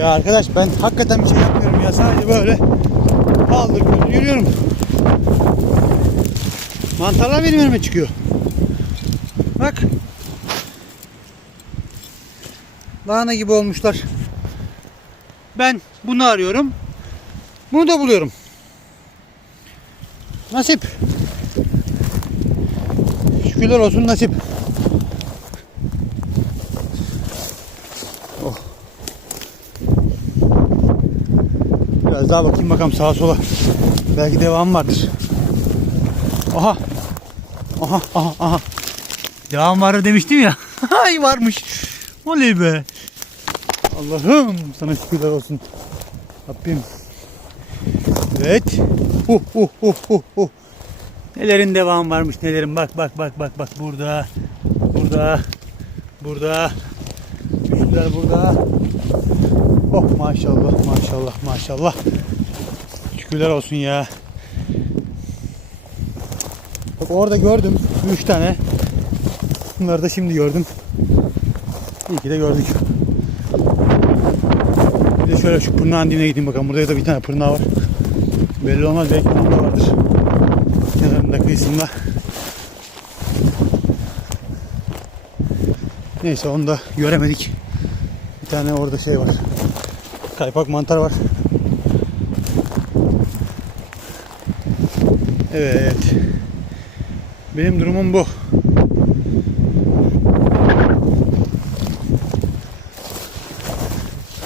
Ya arkadaş ben hakikaten bir şey yapmıyorum ya. Sadece böyle aldık yürüyorum. Mantarlar benim önüme çıkıyor. Bak. Lahana gibi olmuşlar. Ben bunu arıyorum. Bunu da buluyorum. Nasip. Şükürler olsun nasip. Biraz daha bakayım bakalım sağa sola. Belki devam vardır. Aha. Aha aha aha. Devam var demiştim ya. Ay varmış. Oley be. Allah'ım sana şükürler olsun. Rabbim. Evet. Uh uh uh uh uh. Nelerin devam varmış nelerin bak bak bak bak bak burada. Burada. Burada. Üçlüler burada. Oh maşallah maşallah maşallah. Şükürler olsun ya. Bak orada gördüm. Üç tane. Bunları da şimdi gördüm. İyi ki de gördük. Bir de şöyle şu pırnağın dibine gideyim bakalım. Burada da bir tane pırnağı var. Belli olmaz belki burada vardır. Kenarında kıyısında. Neyse onu da göremedik. Bir tane orada şey var. Kaypak mantar var. Evet. Benim durumum bu.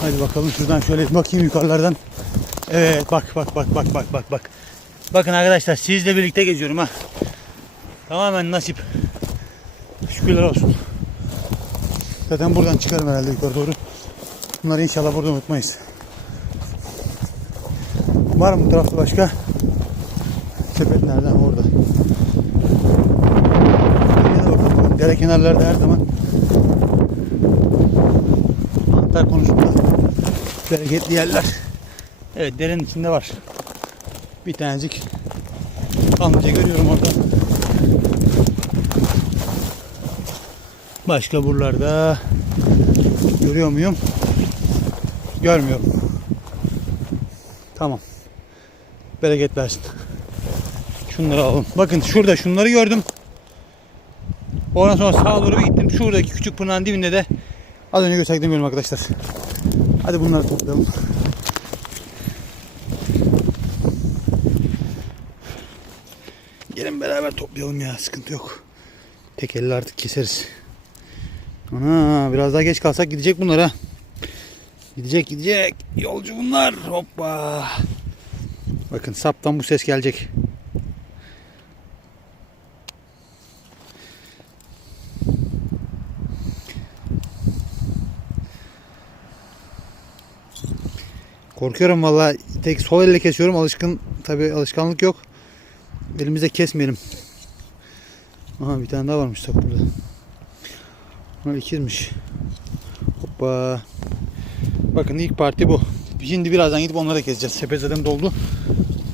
Hadi bakalım şuradan şöyle bakayım yukarılardan. Evet bak bak bak bak bak bak bak. Bakın arkadaşlar sizle birlikte geziyorum ha. Tamamen nasip. Şükürler olsun. Zaten buradan çıkarım herhalde yukarı doğru. Bunları inşallah burada unutmayız. Var mı bu tarafta başka? Sepet nereden? Orada. Dere bakalım. Dere kenarlarda her zaman mantar konusunda bereketli yerler. Evet derenin içinde var. Bir tanecik kanlıca görüyorum orada. Başka buralarda görüyor muyum? Görmüyorum. Tamam. Bereket versin. Şunları alalım. Bakın şurada şunları gördüm. Ondan sonra sağa doğru bir gittim. Şuradaki küçük pınarın dibinde de az önce gösterdiğim bölüm arkadaşlar. Hadi bunları toplayalım. Gelin beraber toplayalım ya. Sıkıntı yok. Tek elle artık keseriz. Ana biraz daha geç kalsak gidecek bunlar ha. Gidecek gidecek. Yolcu bunlar. Hoppa. Bakın saptan bu ses gelecek. Korkuyorum valla. Tek sol elle kesiyorum. Alışkın tabi alışkanlık yok. Elimizde kesmeyelim. Aha bir tane daha varmış sap burada. Bunlar ikizmiş. Hoppa. Bakın ilk parti bu. Şimdi birazdan gidip onları da keseceğiz. Sepet zaten doldu.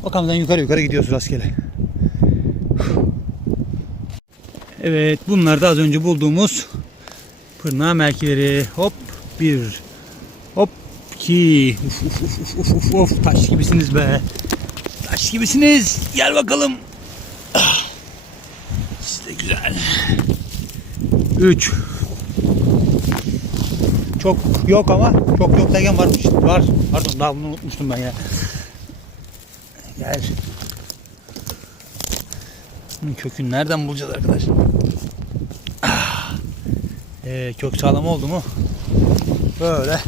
Bakalım yukarı yukarı gidiyoruz rastgele. Evet bunlar da az önce bulduğumuz pırnağı merkileri. Hop bir. Hop iki. Uf, uf, uf, uf, uf, uf. Taş gibisiniz be. Taş gibisiniz. Gel bakalım. Ah. Siz de güzel. Üç. Çok yok ama çok yok derken varmış. Var. Pardon daha unutmuştum ben ya. Gel. Bunun kökünü nereden bulacağız arkadaş? Ah. Ee, kök sağlam oldu mu? Böyle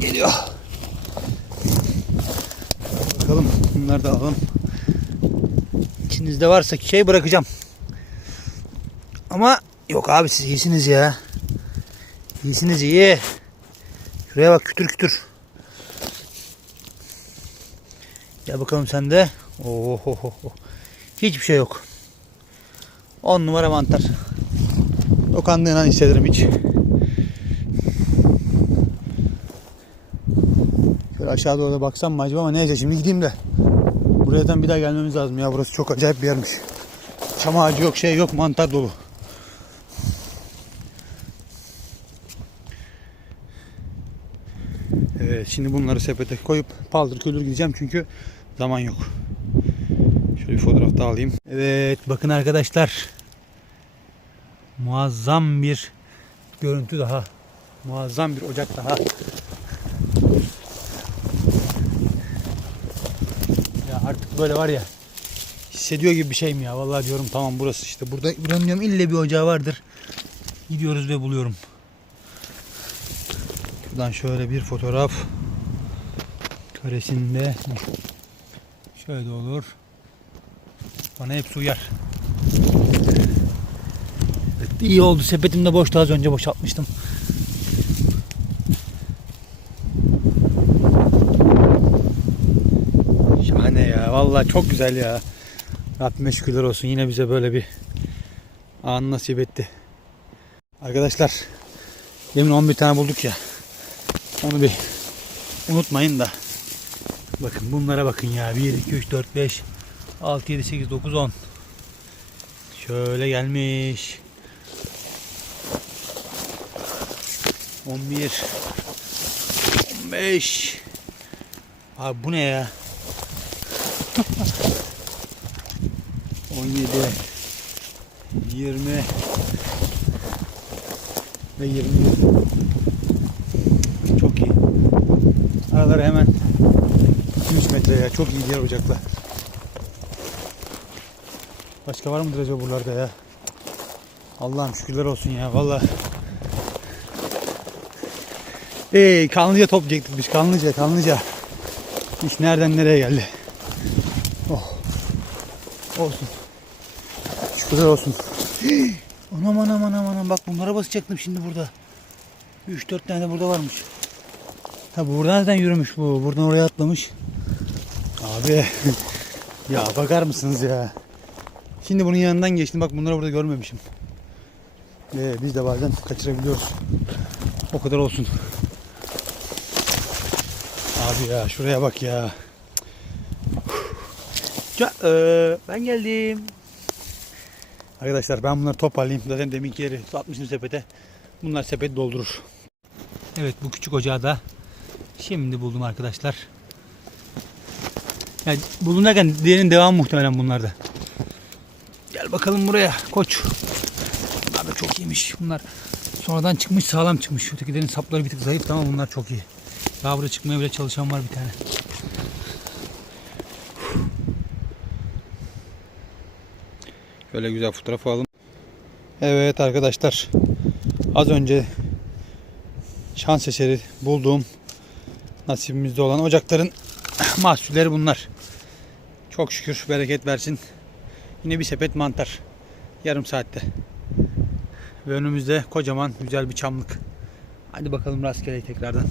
geliyor. Bakalım bunları da alalım. İçinizde varsa şey bırakacağım. Ama yok abi siz iyisiniz ya. İyisiniz iyi. Şuraya bak kütür kütür. Gel bakalım sen de. Oho. Hiçbir şey yok. 10 numara mantar. Dokandığın an hissederim hiç. Şöyle aşağı doğru baksam mı acaba ama neyse şimdi gideyim de. Buradan bir daha gelmemiz lazım ya burası çok acayip bir yermiş. Çam ağacı yok şey yok mantar dolu. Evet, şimdi bunları sepete koyup paldır küldür gideceğim çünkü zaman yok. Şöyle bir fotoğraf daha alayım. Evet bakın arkadaşlar. Muazzam bir görüntü daha. Muazzam bir ocak daha. Ya artık böyle var ya hissediyor gibi bir şey mi ya? Vallahi diyorum tamam burası işte. Burada buranın diyorum ille bir ocağı vardır. Gidiyoruz ve buluyorum. Şuradan şöyle bir fotoğraf karesinde şöyle de olur. Bana hepsi uyar. Evet, iyi oldu. Sepetim de boştu az önce boşaltmıştım. Şahane ya. Vallahi çok güzel ya. Rabbime şükürler olsun. Yine bize böyle bir an nasip etti. Arkadaşlar yemin 11 tane bulduk ya. Onu bir unutmayın da. Bakın bunlara bakın ya. 1, 2, 3, 4, 5, 6, 7, 8, 9, 10. Şöyle gelmiş. 11 15 Abi bu ne ya? 17 20 ve 21 Çok iyi. Araları hemen 200 metre ya. Çok iyi diğer ocaklar. Başka var mıdır acaba buralarda ya? Allah'ım şükürler olsun ya. Vallahi Ey Kanlıca toplayacaktık biz Kanlıca Kanlıca. İş nereden nereye geldi? Oh. Olsun. Şükürler olsun. Hii. Anam anam anam bak bunlara basacaktım şimdi burada. 3-4 tane de burada varmış. Tabi buradan neden yürümüş bu? Buradan oraya atlamış. Abi ya bakar mısınız ya? Şimdi bunun yanından geçtim. Bak bunları burada görmemişim. Ee, biz de bazen kaçırabiliyoruz. O kadar olsun. Abi ya şuraya bak ya. Ya, e, ben geldim. Arkadaşlar ben bunları toparlayayım. Zaten deminki yeri atmıştım sepete. Bunlar sepet doldurur. Evet bu küçük ocağı da şimdi buldum arkadaşlar. Yani bulunurken diğerinin devamı muhtemelen bunlarda. Gel bakalım buraya koç. Bunlar da çok iyiymiş. Bunlar sonradan çıkmış sağlam çıkmış. Ötekilerin sapları bir tık zayıf ama bunlar çok iyi. Daha burada çıkmaya bile çalışan var bir tane. Şöyle güzel fotoğraf alalım. Evet arkadaşlar. Az önce şans eseri bulduğum nasibimizde olan ocakların mahsulleri bunlar. Çok şükür bereket versin. Yine bir sepet mantar. Yarım saatte. Ve önümüzde kocaman güzel bir çamlık. Hadi bakalım rastgele tekrardan.